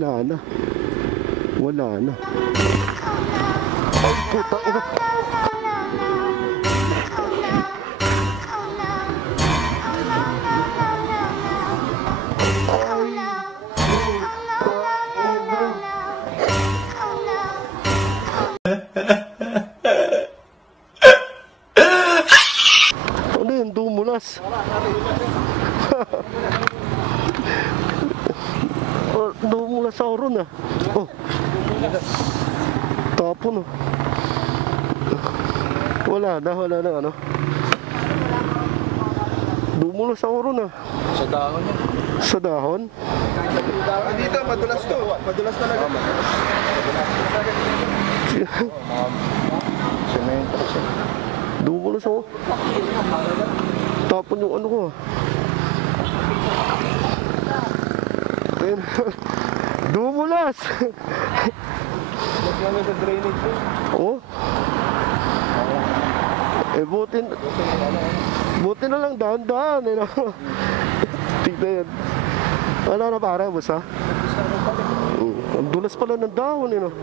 wala na. Wala na. Ay, puta ina. Ano yun? Dumulas. Dumulas sa oron ah. Oh. Tapon oh. Wala na ano. Dumulas sa oron ah. Sa dahon yan. Sa dahon? Dito, madulas to. Madulas talaga. Semento kasi. Dumulas ako. Tapon yung ano ko. Dumulas! Mas sa drainage to. Oh? Eh buti na lang dahan-dahan eh no? Tignan yan. Wala na pare, basta. Ang dulas pala ng dahon eh no?